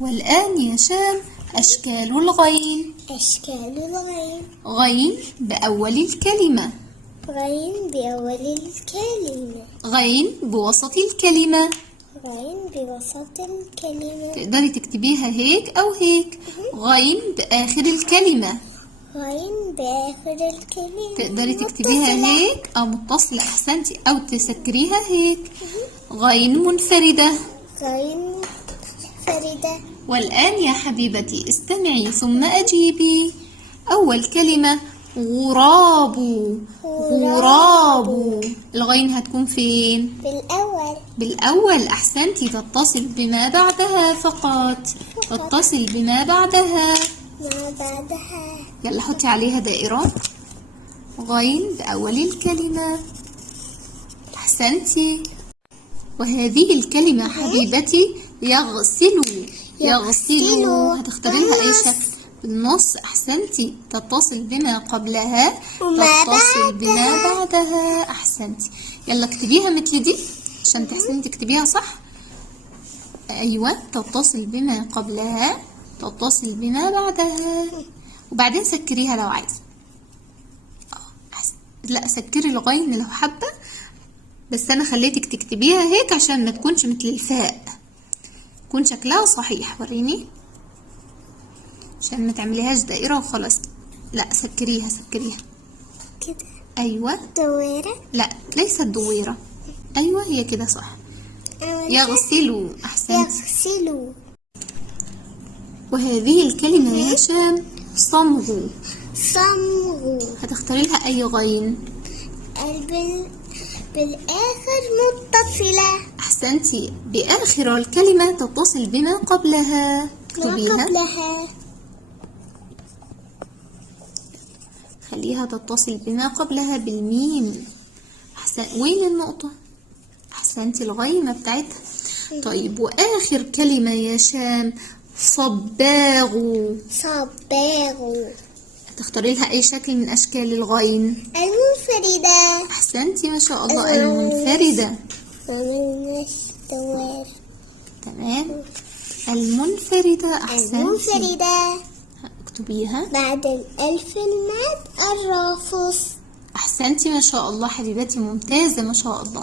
والآن يا شام أشكال الغين. أشكال الغين. غين بأول الكلمة. غين بأول الكلمة. غين بوسط الكلمة. غين بوسط الكلمة. تقدري تكتبيها هيك أو هيك. غين بآخر الكلمة. غين بآخر الكلمة. تقدري تكتبيها هيك أو متصلة، أحسنتي، أو تسكريها هيك. غين منفردة. غين منفردة. والآن يا حبيبتي استمعي ثم أجيبي. أول كلمة غراب. غراب. الغين هتكون فين؟ بالأول. بالأول، أحسنتي، تتصل بما بعدها فقط. تتصل بما بعدها. ما بعدها. يلا حطي عليها دائرة. غين بأول الكلمة. أحسنتي. وهذه الكلمة حبيبتي يغسل. يغسل هتختاري لها أي شكل بالنص. أحسنتي، تتصل بما قبلها تتصل بما بعدها. أحسنتي. يلا اكتبيها مثل دي عشان تحسني تكتبيها صح. أيوة، تتصل بما قبلها تتصل بما بعدها، وبعدين سكريها لو عايزة. لا، سكري الغين لو حابة، بس أنا خليتك تكتبيها هيك عشان ما تكونش مثل الفاء، يكون شكلها صحيح. وريني عشان ما تعمليهاش دائرة وخلاص. لا، سكريها سكريها كده. أيوة. دويرة. لا، ليست دويرة. أيوة، هي كده صح. يغسلوا. أحسنت. يغسلوا. وهذه الكلمة يا هشام صمغ. صمغ. هتختاري لها أي غين؟ بالآخر متصلة. أحسنتي، بآخر الكلمة تتصل بما قبلها. ما اكتبيها. قبلها. خليها تتصل بما قبلها بالميم. وين النقطة؟ أحسنتي، الغيمة بتاعتها. طيب، وآخر كلمة يا شام صباغ. صباغ. هتختاري لها أي شكل من أشكال الغين؟ المنفردة. أحسنتي ما شاء الله، المنفردة. تمام، المنفردة. أحسنتي. المنفردة. اكتبيها بعد الألف الماد الرافص. أحسنتي ما شاء الله حبيبتي، ممتازة ما شاء الله.